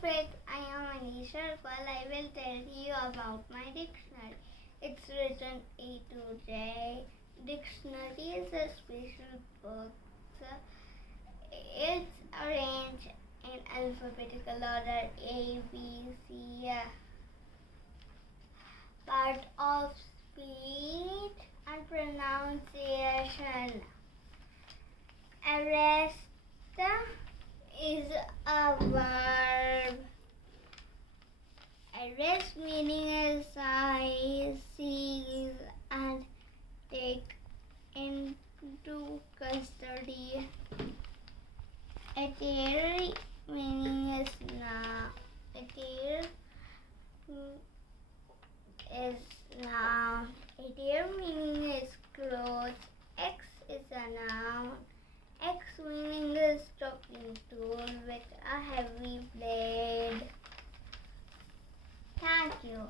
friends, I am Anisha Arpal. I will tell you about my dictionary. It's written A to Z. Dictionary is a special book. It's arranged in alphabetical order A, B, C. Part of speech and pronunciation. Arrest is a verb. Arrest meaning is seize and take into custody. Attire meaning is noun. Attire meaning is clothes. X is a noun. X meaning is chopping tool with a heavy blade. Thank you.